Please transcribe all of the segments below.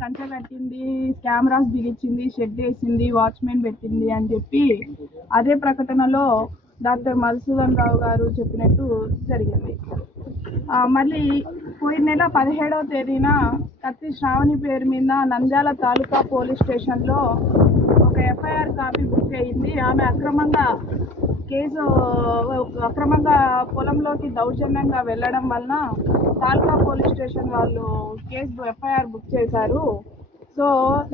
కంచె కట్టింది కెమెరాస్ బిగించింది షెడ్ వేసింది వాచ్మెన్ పెట్టింది అని చెప్పి అదే ప్రకటనలో డాక్టర్ మధుసూదన్ రావు గారు చెప్పినట్టు జరిగింది. మళ్ళీ పోయిన నెల పదిహేడవ తేదీన కత్తి శ్రావణి పేరు మీద నంద్యాల తాలూకా పోలీస్ స్టేషన్లో ఒక ఎఫ్ఐఆర్ కాపీ బుక్ అయింది. ఆమె అక్రమంగా కేసు అక్రమంగా పొలంలోకి దౌర్జన్యంగా వెళ్ళడం వలన తాలూకా పోలీస్ స్టేషన్ వాళ్ళు కేసు ఎఫ్ఐఆర్ బుక్ చేశారు. సో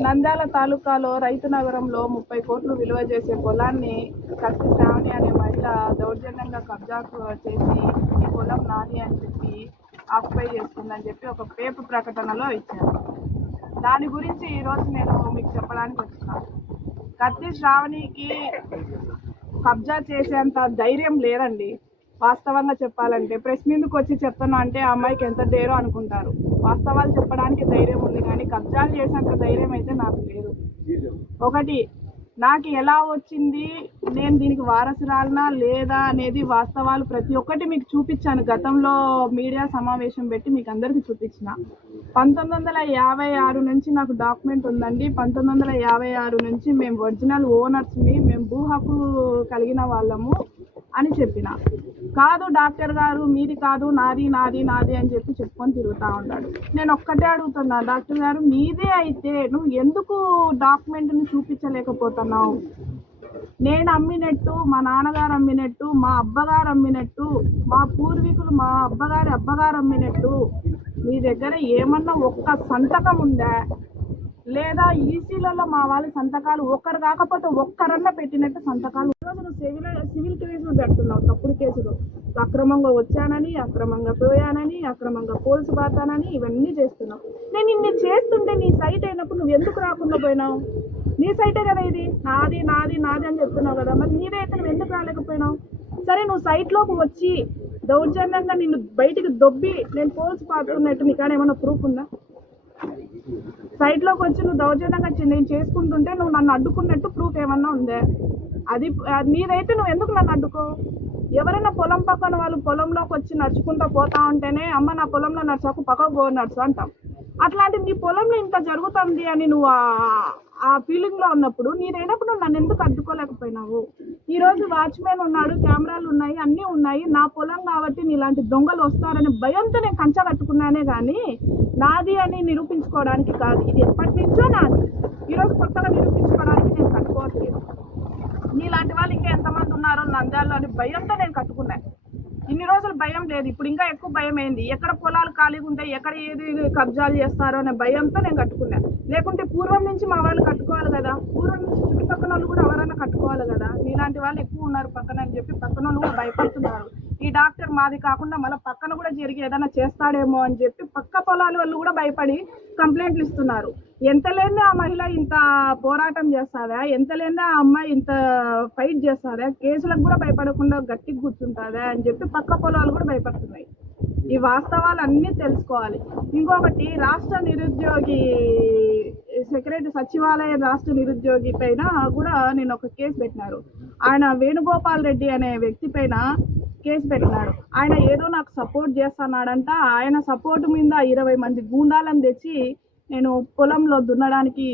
నంద్యాల తాలూకాలో రైతు నగరంలో ముప్పై కోట్లు విలువ చేసే పొలాన్ని కత్తి శ్రావణి అనే మహిళ దౌర్జన్యంగా కబ్జా చేసి ఈ పొలం నాది అని చెప్పి ఆక్యుపై చేస్తుందని చెప్పి ఒక పేపర్ ప్రకటనలో ఇచ్చారు. దాని గురించి ఈరోజు నేను మీకు చెప్పడానికి వచ్చినాను కత్తి శ్రావణికి కబ్జా చేసేంత ధైర్యం లేదండి. వాస్తవంగా చెప్పాలంటే ప్రెస్ మీదకి వచ్చి చెప్తాను అంటే ఆ అమ్మాయికి ఎంత ధైర్యం అనుకుంటారు. వాస్తవాలు చెప్పడానికి ధైర్యం ఉంది కానీ కబ్జాలు చేసేంత ధైర్యం అయితే నాకు లేదు. ఒకటి నాకు ఎలా వచ్చింది? నేను దీనికి వారసురాలనా లేదా అనేది వాస్తవాలు ప్రతి ఒక్కటి మీకు చూపించాను. గతంలో మీడియా సమావేశం పెట్టి మీకు అందరికీ చూపించిన. పంతొమ్మిది వందల యాభై ఆరు నుంచి నాకు డాక్యుమెంట్ ఉందండి. పంతొమ్మిది వందల యాభై ఆరు నుంచి మేము ఒరిజినల్ ఓనర్స్ని మేము భూ హక్కు కలిగిన వాళ్ళము అని చెప్పిన. కాదు డాక్టర్ గారు మీది కాదు నాది నాది నాది అని చెప్పి చెప్పుకొని తిరుగుతూ ఉన్నాడు నేను ఒక్కటే అడుగుతున్నా డాక్టర్ గారు మీదే అయితే నువ్వు ఎందుకు డాక్యుమెంట్ని చూపించలేకపోతున్నావు? నేను అమ్మినట్టు మా నాన్నగారు అమ్మినట్టు మా అబ్బగారు అమ్మినట్టు మా పూర్వీకులు మా అబ్బగారి అబ్బగారు అమ్మినట్టు మీ దగ్గర ఏమన్నా ఒక్క సంతకం ఉందా? లేదా ఈసీలలో మా వాళ్ళ సంతకాలు ఒక్కరు కాకపోతే ఒక్కరన్నా పెట్టినట్టు సంతకాలు. రోజు సివిల్ సివిల్ కేసులు పెడుతున్నావు తప్పుడు కేసులు. అక్రమంగా వచ్చానని అక్రమంగా పోయానని అక్రమంగా పోల్స్ పాతానని ఇవన్నీ చేస్తున్నావు నేను ఇన్ని చేస్తుంటే నీ సైట్ అయినప్పుడు నువ్వు ఎందుకు రాకుండా పోయినావు? నీ సైటే కదా ఇది. నాది నాది నాది అని చెప్తున్నావు కదా. మరి నీదైతే అయితే నువ్వు ఎందుకు రాలేకపోయినావు? సరే నువ్వు సైట్లోకి వచ్చి దౌర్జన్యంగా నిన్ను బయటికి దొబ్బి నేను పోల్స్ పాతున్నట్టు నీకాడ ఏమైనా ప్రూఫ్ ఉందా? సైట్లోకి వచ్చి నువ్వు దౌర్జన్యంగా వచ్చి నేను చేసుకుంటుంటే నువ్వు నన్ను అడ్డుకున్నట్టు ప్రూఫ్ ఏమన్నా ఉందే? అది నీదైతే నువ్వు ఎందుకు నన్ను అడ్డుకో? ఎవరైనా పొలం పక్కన వాళ్ళు పొలంలోకి వచ్చి నడుచుకుంటూ పోతా ఉంటేనే అమ్మ నా పొలంలో నడుచాకు పక్కకు గో నడుచు అంటాం. అట్లాంటిది నీ పొలంలో ఇంత జరుగుతుంది అని నువ్వు ఆ- ఆ ఫీలింగ్లో ఉన్నప్పుడు నీదైనప్పుడు నువ్వు నన్ను ఎందుకు అడ్డుకోలేకపోయినావు? ఈరోజు వాచ్మెన్ ఉన్నాడు కెమెరాలు ఉన్నాయి అన్నీ ఉన్నాయి. నా పొలం కాబట్టి నీలాంటి దొంగలు వస్తారనే భయంతో నేను కంచ కట్టుకున్నానే కానీ నాది అని నిరూపించుకోవడానికి కాదు. ఇది ఎప్పటి నుంచో నాది. ఈరోజు కొత్తగా నిరూపించుకోవడానికి నేను కట్టుకోవట్లేదు. నీలాంటి వాళ్ళు ఇంకా ఎంతమంది ఉన్నారో నంద్యాలలో అని భయంతో నేను కట్టుకున్నాను ఇన్ని రోజులు భయం లేదు. ఇప్పుడు ఇంకా ఎక్కువ భయం అయింది. ఎక్కడ పొలాలు ఖాళీగా ఉంటాయి ఎక్కడ ఏది కబ్జాలు చేస్తారో అనే భయంతో నేను కట్టుకున్నాను లేకుంటే పూర్వం నుంచి మా వాళ్ళు కట్టుకోవాలి కదా పూర్వం నుంచి చుట్టుపక్కల వాళ్ళు కూడా ఎవరైనా కదా. మీలాంటి వాళ్ళు ఎక్కువ ఉన్నారు పక్కన అని చెప్పి పక్కన వాళ్ళు కూడా భయపడుతున్నారు. ఈ డాక్టర్ మాది కాకుండా మళ్ళీ పక్కన కూడా జరిగి ఏదైనా చేస్తాడేమో అని చెప్పి పక్క పొలాల వాళ్ళు కూడా భయపడి కంప్లైంట్లు ఇస్తున్నారు. ఎంత లేని ఆ మహిళ ఇంత పోరాటం చేస్తాదా? ఎంత లేని ఆ అమ్మాయి ఇంత ఫైట్ చేస్తాదా? కేసులకు కూడా భయపడకుండా గట్టికి కూర్చుంటుందా అని చెప్పి పక్క పొలాలు కూడా భయపడుతున్నాయి. ఈ వాస్తవాలు అన్నీ తెలుసుకోవాలి. ఇంకొకటి రాష్ట్ర నిరుద్యోగి సెక్రటరీ సచివాలయ రాష్ట్ర నిరుద్యోగి పైన కూడా నేను ఒక కేసు పెట్టినారు. ఆయన వేణుగోపాల్ రెడ్డి అనే వ్యక్తి పైన కేసు పెట్టినాడు ఆయన ఏదో నాకు సపోర్ట్ చేస్తున్నాడంట. ఆయన సపోర్ట్ మీద ఇరవై మంది గూండాలను తెచ్చి నేను పొలంలో దున్నడానికి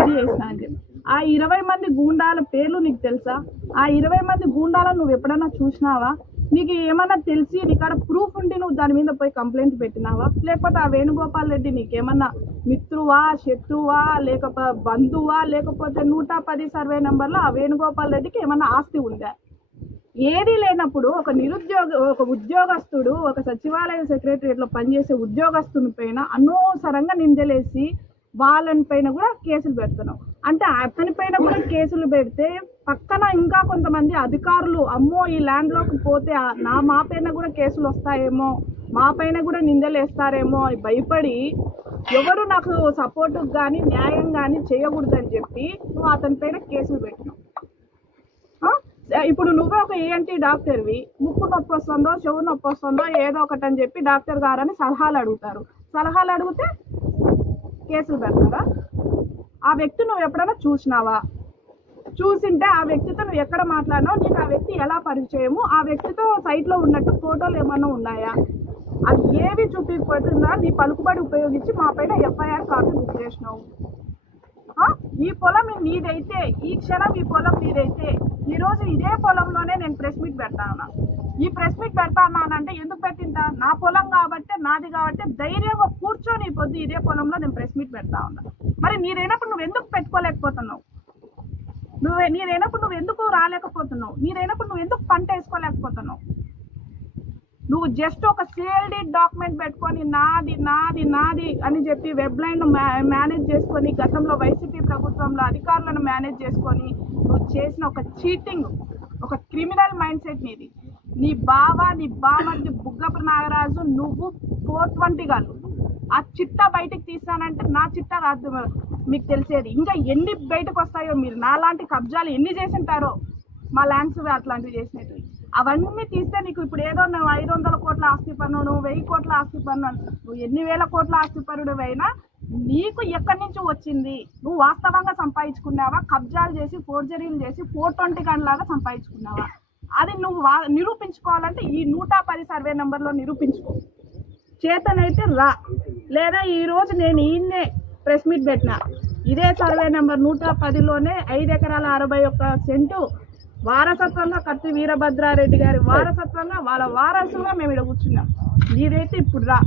ఇది చేసిన అని చెప్పి ఆ ఇరవై మంది గూండాల పేర్లు నీకు తెలుసా? ఆ ఇరవై మంది గూండాలను నువ్వు ఎప్పుడైనా చూసినావా? నీకు ఏమన్నా తెలిసి నీకాడ ప్రూఫ్ ఉండి నువ్వు దాని మీద పోయి కంప్లైంట్ పెట్టినావా? లేకపోతే ఆ వేణుగోపాల్ రెడ్డి నీకేమన్నా మిత్రువా శత్రువా లేకపోతే బంధువా లేకపోతే నూట పది సర్వే నెంబర్లో ఆ వేణుగోపాల్ రెడ్డికి ఏమన్నా ఆస్తి ఉందా? ఏది లేనప్పుడు ఒక నిరుద్యోగ ఒక ఉద్యోగస్తుడు ఒక సచివాలయ సెక్రటరియట్లో పనిచేసే ఉద్యోగస్తుని పైన అనవసరంగా నిందలేసి వాళ్ళని పైన కూడా కేసులు పెడుతున్నాం. అంటే అతని పైన కూడా కేసులు పెడితే పక్కన ఇంకా కొంతమంది అధికారులు అమ్మో ఈ ల్యాండ్లోకి పోతే నా మా పైన కూడా కేసులు వస్తాయేమో మా పైన కూడా నిందలు వేస్తారేమో అని భయపడి ఎవరు నాకు సపోర్ట్ కానీ న్యాయం కానీ చేయకూడదని చెప్పి నువ్వు అతని పైన కేసులు పెట్టినావు. ఇప్పుడు నువ్వే ఒక ఏఎన్టీ డాక్టర్వి ముక్కు నొప్పి వస్తుందో చెవు నొప్పి వస్తుందో ఏదో ఒకటి అని చెప్పి డాక్టర్ గారని సలహాలు అడుగుతారు. సలహాలు అడిగితే కేసులు పెడతారా? ఆ వ్యక్తి నువ్వు ఎప్పుడైనా చూసినావా? చూసింటే ఆ వ్యక్తితో నువ్వు ఎక్కడ మాట్లాడినావు? నీకు ఆ వ్యక్తి ఎలా పరిచయము? ఆ వ్యక్తితో సైట్లో ఉన్నట్టు ఫోటోలు ఏమన్నా ఉన్నాయా? అది ఏవి చూపించకపోతుందా నీ పలుకుబడి ఉపయోగించి మా పైన ఎఫ్ఐఆర్ కార్డు బుక్ చేసినావు. ఈ పొలం నీదైతే ఈ క్షణం ఈ పొలం నీదైతే ఈరోజు ఇదే పొలంలోనే నేను ప్రెస్ మీట్ పెడతా ఈ ప్రెస్ మీట్ పెడతానంటే ఎందుకు పెట్టిందా? నా పొలం కాబట్టి నాది కాబట్టి ధైర్యంగా కూర్చొని పొద్దు ఇదే పొలంలో నేను ప్రెస్ మీట్ పెడతా ఉన్నా మరి నీదైనప్పుడు నువ్వు ఎందుకు పెట్టుకోలేకపోతున్నావు? నువ్వు నీదైనప్పుడు నువ్వు ఎందుకు రాలేకపోతున్నావు? నీరైనప్పుడు నువ్వు ఎందుకు పంట వేసుకోలేకపోతున్నావు? నువ్వు జస్ట్ ఒక సేల్డ్ డాక్యుమెంట్ పెట్టుకొని నాది నాది నాది అని చెప్పి వెబ్ లైన్ మేనేజ్ చేసుకొని గతంలో వైసీపీ ప్రభుత్వంలో అధికారులను మేనేజ్ చేసుకొని నువ్వు చేసిన ఒక చీటింగ్ ఒక క్రిమినల్ మైండ్ సెట్ నీది. నీ బావ నీ బామర్ది బుగ్గపు నాగరాజు నువ్వు ఫోర్ ట్వంటీ గారు ఆ చిట్టా బయటకు తీసానంటే నా చిట్టా రాదు. మీకు తెలిసేది. ఇంకా ఎన్ని బయటకు వస్తాయో మీరు. నాలాంటి కబ్జాలు ఎన్ని చేసింటారో. మా ల్యాండ్స్ అట్లాంటివి చేసినట్టు. అవన్నీ తీస్తే నీకు ఇప్పుడు ఏదో నువ్వు ఐదు వందల కోట్ల ఆస్తి పన్ను నువ్వు వెయ్యి కోట్ల ఆస్తి పన్ను నువ్వు ఎన్ని వేల కోట్ల ఆస్తి పన్నుడు అయినా నీకు ఎక్కడి నుంచి వచ్చింది? నువ్వు వాస్తవంగా సంపాదించుకున్నావా? కబ్జాలు చేసి ఫోర్జరీలు చేసి ఫోర్ ట్వంటీ లాగా సంపాదించుకున్నావా? అది నువ్వు వా- నిరూపించుకోవాలంటే ఈ నూట పది సర్వే నెంబర్లో నిరూపించుకో. చేతనైతే రా. లేదా ఈరోజు నేను ఈయన్నే ప్రెస్ మీట్ పెట్టిన. ఇదే సర్వే నెంబర్ నూట పదిలోనే ఐదు ఎకరాల అరవై ఒక్క సెంటు వారసత్వంగా కత్తి వీరభద్రారెడ్డి గారి వారసత్వంగా వాళ్ళ వారసులుగా మేము ఇక్కడ కూర్చున్నాం. నీదైతే ఇప్పుడు రా.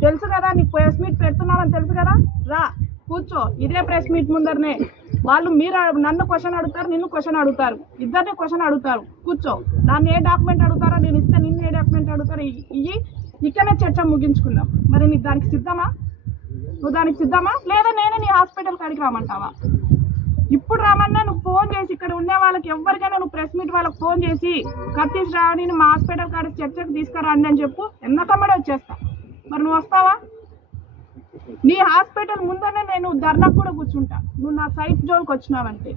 తెలుసు కదా నీకు ప్రెస్ మీట్ పెడుతున్నామని తెలుసు కదా? రా కూర్చో. ఇదే ప్రెస్ మీట్ ముందరనే. వాళ్ళు మీరు నన్ను క్వశ్చన్ అడుగుతారు నిన్ను క్వశ్చన్ అడుగుతారు. ఇద్దరిని క్వశ్చన్ అడుగుతారు. కూర్చో. నన్ను ఏ డాక్యుమెంట్ అడుగుతారో నేను ఇస్తే నిన్ను ఏ డాక్యుమెంట్ అడుగుతారో ఇవి ఇక్కడనే చర్చ ముగించుకుందాం. మరి నీకు దానికి సిద్ధమా? నువ్వు దానికి సిద్ధమా? లేదా నేనే నీ హాస్పిటల్ కాడికి రామంటావా? ఇప్పుడు రామన్నా నువ్వు ఫోన్ చేసి ఇక్కడ ఉండే వాళ్ళకి ఎవరికైనా నువ్వు ప్రెస్ మీట్ వాళ్ళకి ఫోన్ చేసి కత్తిస్ రావని మా హాస్పిటల్ కాడ చర్చకు తీసుకురండి అని చెప్పు. ఎన్నకమ్మడే వచ్చేస్తా. మరి నువ్వు వస్తావా? నీ హాస్పిటల్ ముందనే నేను ధర్నాకు కూడా కూర్చుంటా. నువ్వు నా సైట్ జోలికి వచ్చినావంటే.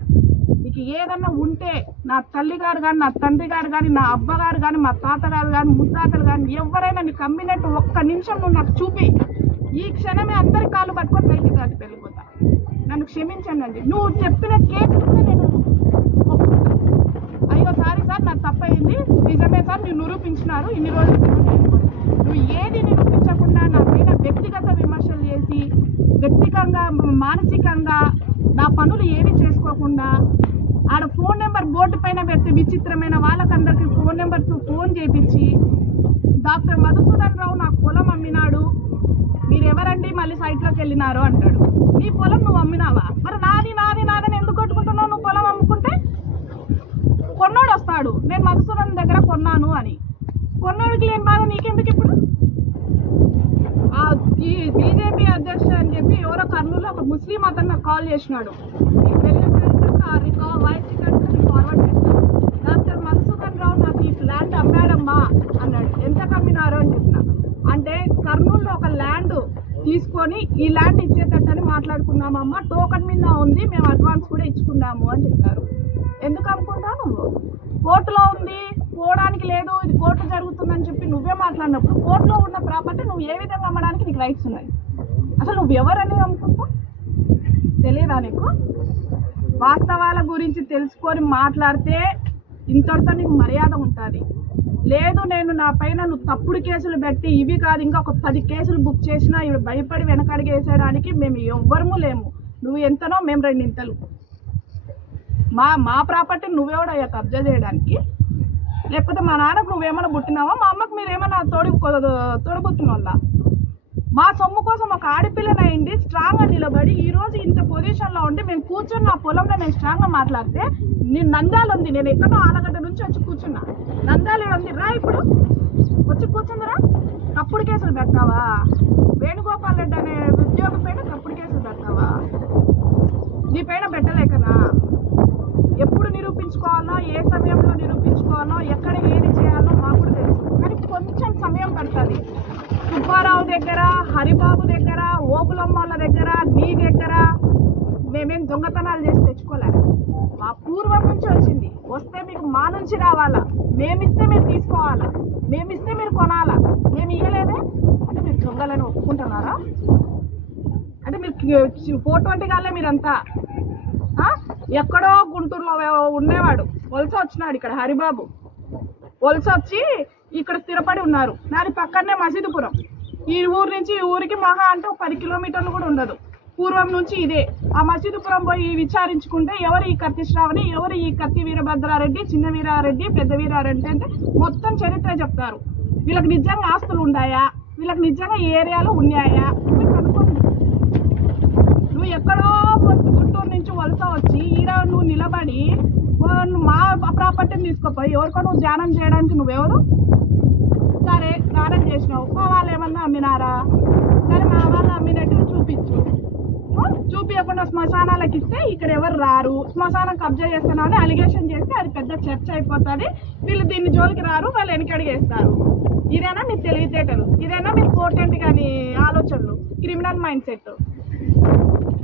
నీకు ఏదన్నా ఉంటే నా తల్లి గారు కానీ నా తండ్రి గారు కానీ నా అబ్బగారు కానీ మా తాతగారు కానీ ముత్తాతలు కానీ ఎవరైనా నీకు అమ్మినట్టు ఒక్క నిమిషం నువ్వు నాకు చూపి. ఈ క్షణమే అందరి కాళ్ళు పట్టుకొని బయటికి దాటి పెళ్ళి. నన్ను క్షమించండి నువ్వు చెప్పిన కేసు నేను అయ్యో సారీ సార్ నాకు తప్పయింది నిజమే సార్ మీరు నిరూపించినారు. ఇన్ని రోజులు నువ్వు ఏది నిరూపించకుండా నా పైన వ్యక్తిగత విమర్శలు చేసి వ్యక్తికంగా మానసికంగా నా పనులు ఏవి చేసుకోకుండా ఆడ ఫోన్ నెంబర్ బోర్డు పైన పెడితే విచిత్రమైన వాళ్ళకందరికీ ఫోన్ నెంబర్తో ఫోన్ చేపించి డాక్టర్ మధుసూదన్ రావు నాకు పొలం అమ్మినాడు. మీరెవరండి మళ్ళీ సైట్లోకి వెళ్ళినారు అంటాడు. నీ పొలం నువ్వు అమ్మినావా? మరి నాది నాది నాదని ఎందుకు కొట్టుకుంటున్నావు? నువ్వు పొలం అమ్ముకుంటే కొన్నోడు వస్తాడు. నేను మధుసూదన్ దగ్గర కొన్నాను అని. కొన్నోడికి లేని బాధ నీకెందుకు ఇప్పుడు? ఆ బీజేపీ అధ్యక్షుడు అని చెప్పి ఎవరో కర్నూలులో ఒక ముస్లిం అతను నాకు కాల్ చేసినాడు. నీకు వెళ్ళిన వాయిస్ ఫార్వర్డ్ చేస్తాను. డాక్టర్ మన్సూదన్ రావు నాకు ఈ ప్లాంట్ అమ్మాడమ్మా అన్నాడు. ఎంత కమ్మినారు అని చెప్పి అంటే కర్నూలులో ఒక ల్యాండ్ తీసుకొని ఈ ల్యాండ్ ఇచ్చేటట్టని మాట్లాడుకున్నామమ్మ. టోకన్ మీద ఉంది మేము అడ్వాన్స్ కూడా ఇచ్చుకున్నాము అని చెప్పారు. ఎందుకు అమ్ముకుంటావు నువ్వు? కోర్టులో ఉంది పోవడానికి లేదు ఇది కోర్టు జరుగుతుందని చెప్పి నువ్వే మాట్లాడినప్పుడు కోర్టులో ఉన్న ప్రాపర్టీ నువ్వు ఏ విధంగా అమ్మడానికి నీకు రైట్స్ ఉన్నాయి? అసలు నువ్వు ఎవరని అమ్ముకుంటావు తెలియదా నీకు? వాస్తవాల గురించి తెలుసుకొని మాట్లాడితే ఇంతటితో నీకు మర్యాద ఉంటుంది. లేదు నేను నా పైన నువ్వు తప్పుడు కేసులు పెట్టి ఇవి కాదు ఇంకా ఒక పది కేసులు బుక్ చేసినా ఇవి భయపడి వెనకడిగేసేయడానికి మేము ఎవ్వరము లేము. నువ్వు ఎంతనో మేము రెండింతలు. మా మా ప్రాపర్టీ నువ్వెవడయ్యా కబ్జా చేయడానికి? లేకపోతే మా నాన్నకు నువ్వేమైనా పుట్టినావా? మా అమ్మకు మీరేమైనా తోడి తోడబుట్టిన మా సొమ్ము కోసం ఒక ఆడపిల్లనైంది స్ట్రాంగ్గా నిలబడి ఈ రోజు ఇంత పొజిషన్లో ఉండి మేము కూర్చున్న పొలంలో నేను స్ట్రాంగ్గా మాట్లాడితే నేను నందాలు ఉంది నేను ఎక్కడో ఆలగడ్డ నుంచి వచ్చి కూర్చున్నా. నందాలు ఉంది? రా ఇప్పుడు. వచ్చి కూర్చుందిరా. తప్పుడు కేసులు పెడతావా? వేణుగోపాల్ రెడ్డి అనే ఉద్యోగి పైన తప్పుడు కేసులు పెడతావా? నీ పైన పెట్టలేకనా? ఎప్పుడు నిరూపించుకోవాలో ఏ సమయంలో నిరూపించుకోవాలో ఎక్కడ ఏది చేయాలో మాకు కూడా తెలుసు. కానీ కొంచెం సమయం పడుతుంది. సుబ్బారావు దగ్గర హరిబాబు దగ్గర ఓపులమ్మల దగ్గర నీ దగ్గర మేమేం దొంగతనాలు చేసి తెచ్చుకోలేదు మా పూర్వం నుంచి వచ్చింది. వస్తే మీకు మా నుంచి రావాలా? మేమిస్తే మీరు తీసుకోవాలా? మేమిస్తే మీరు కొనాలా? మేము ఇవ్వలేదే అంటే మీరు దొంగలని ఒప్పుకుంటున్నారా? అంటే మీరు ఫోర్ ట్వంటీ కాలే మీరంతా. ఎక్కడో గుంటూరులో ఉండేవాడు. వలస వచ్చినాడు ఇక్కడ హరిబాబు. వలస వచ్చి ఇక్కడ స్థిరపడి ఉన్నారు. నాది పక్కనే మసీదుపురం. ఈ ఊరు నుంచి ఈ ఊరికి మహా అంటే ఒక పది కిలోమీటర్లు కూడా ఉండదు. పూర్వం నుంచి ఇదే. ఆ మసీదుపురం పోయి విచారించుకుంటే ఎవరు ఈ కత్తి శ్రావణి ఎవరు ఈ కత్తి వీరభద్రారెడ్డి చిన్న వీరారెడ్డి పెద్ద వీరారెడ్డి అంటే మొత్తం చరిత్ర చెప్తారు. వీళ్ళకి నిజంగా ఆస్తులు ఉన్నాయా వీళ్ళకి నిజంగా ఈ ఏరియాలో ఉన్నాయా? కనుక్కోండి. నువ్వు ఎక్కడో గుంటూరు నుంచి వలస వచ్చి ఈడ నువ్వు నిలబడి మా ప్రాపర్టీని తీసుకోపోయి ఎవరికో నువ్వు ధ్యానం చేయడానికి నువ్వెవరు? సరే దానం చేసినావు. మా వాళ్ళు ఏమన్నా అమ్మినారా? సరే మా వాళ్ళు అమ్మినట్టు చూపించు. చూపించకుండా శ్మశానాలకు ఇస్తే ఇక్కడ ఎవరు రారు? శ్మశానం కబ్జా చేస్తున్నామని అలిగేషన్ చేస్తే అది పెద్ద చర్చ అయిపోతుంది. వీళ్ళు దీన్ని జోలికి రారు వాళ్ళు వెనకడిగేస్తారు ఇదేనా మీ తెలివితేటలు? ఇదేనా మీ పోర్టెంట్ కానీ ఆలోచనలు? క్రిమినల్ మైండ్ సెట్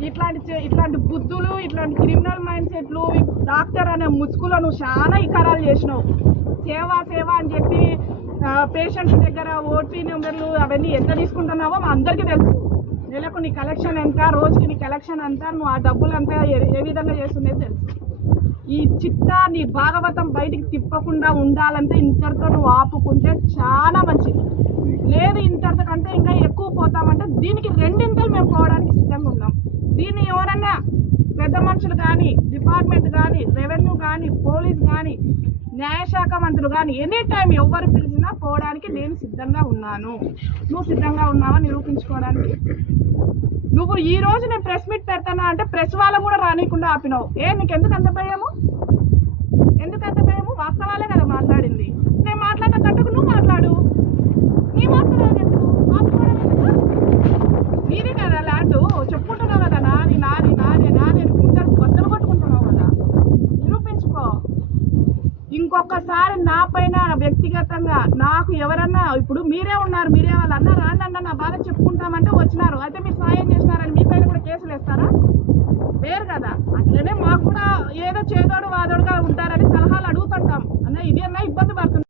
ఇట్లాంటి చే- ఇట్లాంటి బుద్ధులు ఇట్లాంటి క్రిమినల్ మైండ్ సెట్లు డాక్టర్ అనే ముసుగులో నువ్వు చాలా ఇకరాలు చేసినావు. సేవ సేవ అని చెప్పి పేషెంట్స్ దగ్గర ఓటీ నెంబర్లు అవన్నీ ఎంత తీసుకుంటున్నావో అందరికీ తెలుసు. నెలకు నీ కలెక్షన్ ఎంత రోజుకి నీ కలెక్షన్ ఎంత నువ్వు ఆ డబ్బులు అంతా ఏ- విధంగా చేస్తుందో తెలుసు. ఈ చిట్టా నీ భాగవతం బయటికి తిప్పకుండా ఉండాలంటే ఇంతటితో నువ్వు ఆపుకుంటే చాలా మంచిది. లేదు ఇంతటికంటే ఇంకా ఎక్కువ పోతామంటే దీనికి రెండింతలు మేము పోవడానికి సిద్ధంగా ఉన్నాం. దీన్ని ఎవరన్నా పెద్ద మనుషులు కానీ డిపార్ట్మెంట్ కానీ రెవెన్యూ కానీ పోలీస్ కానీ న్యాయశాఖ మంత్రులు కానీ ఎనీ టైం ఎవరు పిలిచినా పోవడానికి నేను సిద్ధంగా ఉన్నాను. నువ్వు సిద్ధంగా ఉన్నావా నిరూపించుకోవడానికి? నువ్వు ఈ రోజు నేను ప్రెస్ మీట్ పెడతానా అంటే ప్రెస్ వాళ్ళని కూడా రానియకుండా ఆపినావు. ఏ నీకు ఎందుకు అంత భయము? ఎందుకు అంత భయము? వాస్తవాలే కదా మాట్లాడింది. నేను మాట్లాడినట్టుకు నువ్వు మాట్లాడు. నీ వాస్తవాలు ఎందుకు? ఆపుకోవడం నీదే కదా ల్యాండ్. చెప్పుకుంటున్నావు కదా వ్యక్తిగతంగా నాకు ఎవరన్నా ఇప్పుడు మీరే ఉన్నారు మీరే వాళ్ళు అన్న రాండి అన్న నా బాధ చెప్పుకుంటామంటే వచ్చినారు. అయితే మీరు సాయం చేసినారని మీ పైన కూడా కేసులు వేస్తారా? వేరు కదా. అట్లనే మాకు కూడా ఏదో చేదోడు వాదోడుగా ఉంటారని సలహాలు అడుగుతుంటాం. అన్న ఇది అన్నా ఇబ్బంది పడుతుంది.